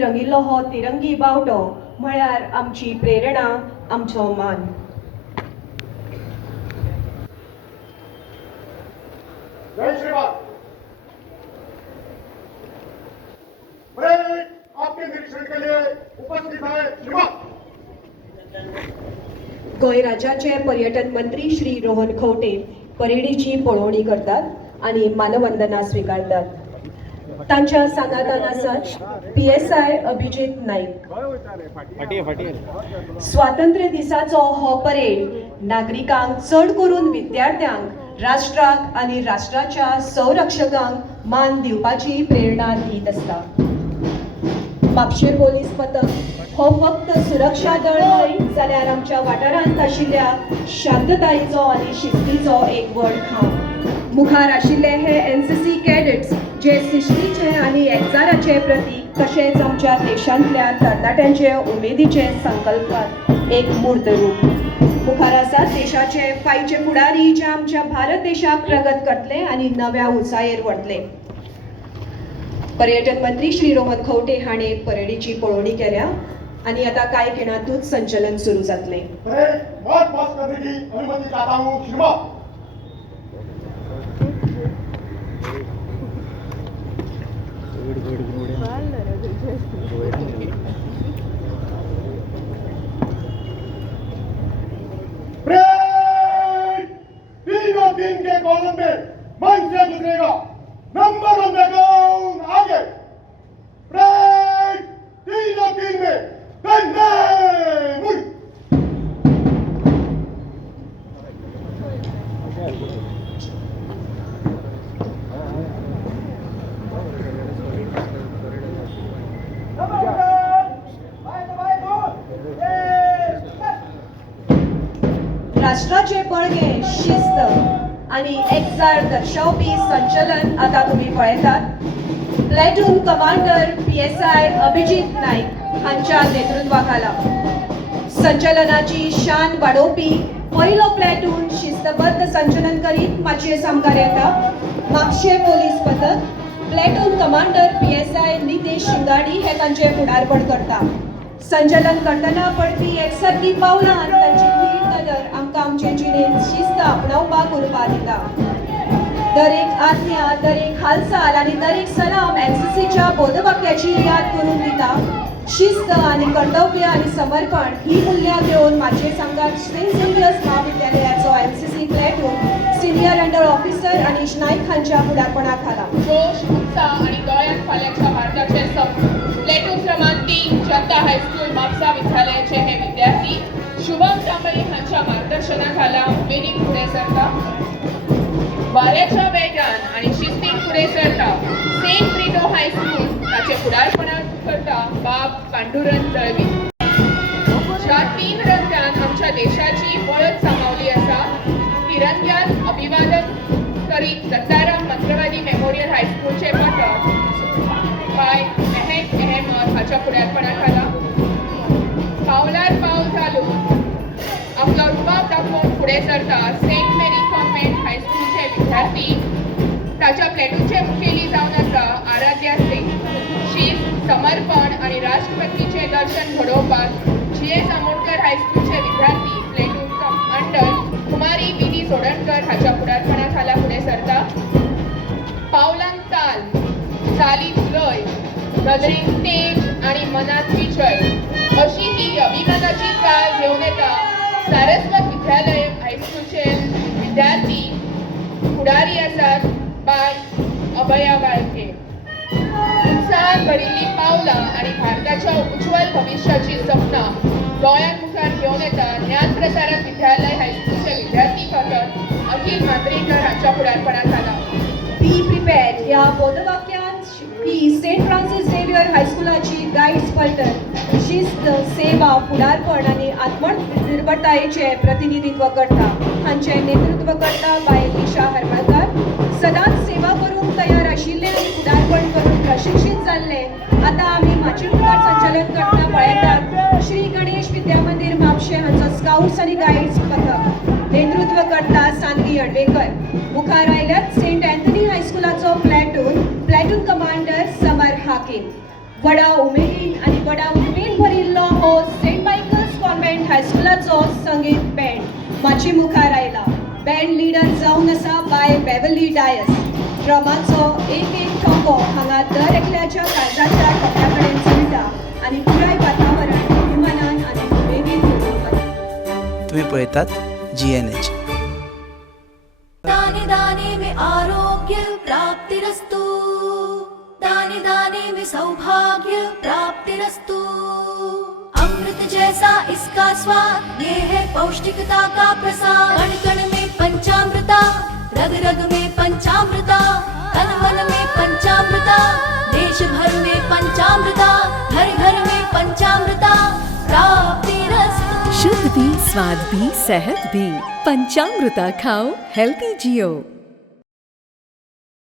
रंगिल्लो हो तिरंगी बावटो म्हळ्यार आमची प्रेरणा, आमचो मान. जय श्रीमान. परेड आपके निरीक्षण के लिए उपस्थित है श्रीमान. गोंय राज्याचे पर्यटन मंत्री श्री रोहन खंवटे परेडीची पळोवणी करतात आणि मानवंदना स्वीकारतात. तांच्या सांगातान आसात PSI अभिजित नाईक. स्वातंत्र्य दिसाचो हो परेड नागरिकांक चढ करून विद्यार्थ्यांक राष्ट्राक आणि राष्ट्राच्या संरक्षकांक मान दिवपाची प्रेरणा दीत आसता. म्हापशें पोलीस पथक हो फक्त सुरक्षा दळ न्हय जाल्यार आमच्या वाठारांत आशिल्ल्या शांततायेचो आनी शिस्तीचो एक व्हड खांब. मुखार आशिल्ले हे NCC कॅडेट्स जे शिस्तीचे आनी एकचाराचे प्रतीक तशेंच आमच्या देशांतल्या तरणाट्यांचे उमेदीचे संकल्पात एक मूर्त रूप. मुखार आसात देशाचे फायचे फुडारी जे आमच्या भारत देशाक प्रगत करतले आनी नव्या उंचायेर व्हरतले. पर्यटन मंत्री श्री रोहन खंवटे हाणें परेडीची पळोवणी केल्या आणि आता कांय खिणांतूच संचलन सुरू जातले. परेड मार्च पास करने की अनुमति चाहता हूँ श्रीमान. परेड तीनों दिन के कॉलम में मन से गुजरेगा. नंबर वन बैकग्राउंड आगे. परेड तीनों दिन में कंधे मुड़. राष्ट्राचे बळगे शिस्त आणि एकचार दर्शवपी संचलन आता तुम्ही पळयतात. Platoon commander PSI Abhijit Naik हांच्या नेतृत्वाखाला संचलनाची शान वाडोवपी पहिलो प्लॅटून शिस्तबद्ध संचलन करीत माचयेर सामकार येता. म्हापशें पोलीस पथक प्लॅटून कमांडर PSI नितेश शिंगाडी हे तांचे फुडारपण करता. संचलन करतना पडपी एकसारकी पावलां आनी तांची नीट नदर आमकां आमचे जिणेंत शिस्त आपणावपाक उर्बा दिता. दरेक आज्ञा, दरेक हालचाल आनी दरेक सलाम NCCच्या बोधवाक्याची याद करून दिता. शिस्त आनी कर्तव्य आनी समर्पण ही मूल्यां घेवन माचयेर सांगात सेंट झेवियर्स महाविद्यालयाचो NCC platoon senior under officer Anish Naik हांच्या फुडारपणाखाला जोश, उत्साह आणि गोंयांत फाल्यांच्या भारताचे प्लॅटून क्रमांक 3 जनता हायस्कूल म्हापसा विद्यालयाचे हे विद्यार्थी शुभम तांबळे हांच्या मार्गदर्शनाखाला उमेदीन फुडें सरता. वाऱ्याच्या वेगान आणि शिस्तीन फुडें सरता सेंट ब्रिटो हायस्कूल ताचे फुडारपणान करता बाब पांडुरंग दळवी. ज्या 3 रंगान आमच्या देशाची वळख सांबावली आसा तिरंग्यान अभिवादन करीत दत्ताराम मंत्रवादी मेमोरियल हायस्कूलचे पथक बाय मेहक अहमद हाच्या फुडारपणाखाला पावलार पावल घालून आपलो रुबाब दाखोवन फुडें सरता सेंट मेरी कॉन्व्हेंट हायस्कूलचे विद्यार्थी. ताच्या प्लॅटूनचे मुखेली जावन आसा आराध्या सिंग. शिस्त, समर्पण आणि राष्ट्रभक्तीचे दर्शन घडोवपाक GS आमोणकर हायस्कूलचे विद्यार्थी प्लॅटून कमांडर कुमारी विधी सोडणकर हाच्या फुडारपणाखाला फुडें सरता. पावलांक ताल, चालीत लय, नदरेक तेज आणि मनात विजय अशी ही अभिमानाची चाल घेऊन येता सारस्वत विद्यालय हायस्कूलचे विद्यार्थी फुडारी आसात बाय अभया वाळके. उत्साहात भरिल्ली पावलां आणि भारताच्या उज्ज्वल भविष्याची सपना गोंयांत मुखार घेऊन येता ज्ञान प्रसारक विद्यालय हायस्कूलचे विद्यार्थी पथक अखिल मांद्रेकर हांच्या फुडारपणाखाला. बी प्रिपेर्ड ह्या बोधवाक्यांत ही सेंट फ्रांसिस झेवियर हायस्कूलाची गाईड्स पलटन शिस्त, सेवा, फुडारपण आनी आत्मनिर्भरतायेचे प्रतिनिधित्व करता. हांचे नेतृत्व करता बाय लिशा हरमळकर. सदांच सेवा करूंक तयार आशिल्ले आनी फुडारपण करून प्रशिक्षीत जाल्ले आतां आमी माचयेर मुखार संचलन करतना पळयतात श्री गणेश विद्या मंदिर म्हापशें हांचो स्काउट्स आनी गाईड्स पथक. नेतृत्व करता सानवी अडवेकर. मुखार आयल्यात सेंट अँथनी हायस्कूलाचो प्लॅटून कमांडर समर हाकीम. व्हडा उमेदीन आनी व्हडा उमेद भरिल्लो हो सेंट मायकल्स कॉन्व्हेंट हायस्कुलाचो संगीत बँड माची मुखार आयला. बँड लिडर जावन आसा बाय बेवली डायस. ड्रमाचो एक ठोको हांगा दर एकल्याच्या काळजाच्या ठोक्या कडेन चलता आनी पुराय वातावरण अभिमानान आनी उमेदीन भरून वता. तुम्ही पळयतात GNH. दाने दाने में आरोग्य प्राप्तिरस्तु, दाने दाने में सौभाग्य प्राप्तिरस्तु. अमृत जैसा इसका स्वाद, ये है पौष्टिकता का प्रसाद. कण कण में पंचामृता, रग रग में पंचामृता, तन मन में पंचामृता, देश भर में पंचामृता, घर घर में पंचामृता प्राप्तिरस्तु. शुद्ध भी, स्वाद भी, सेहत भी. पंचामृता खाओ, हेल्थी जियो.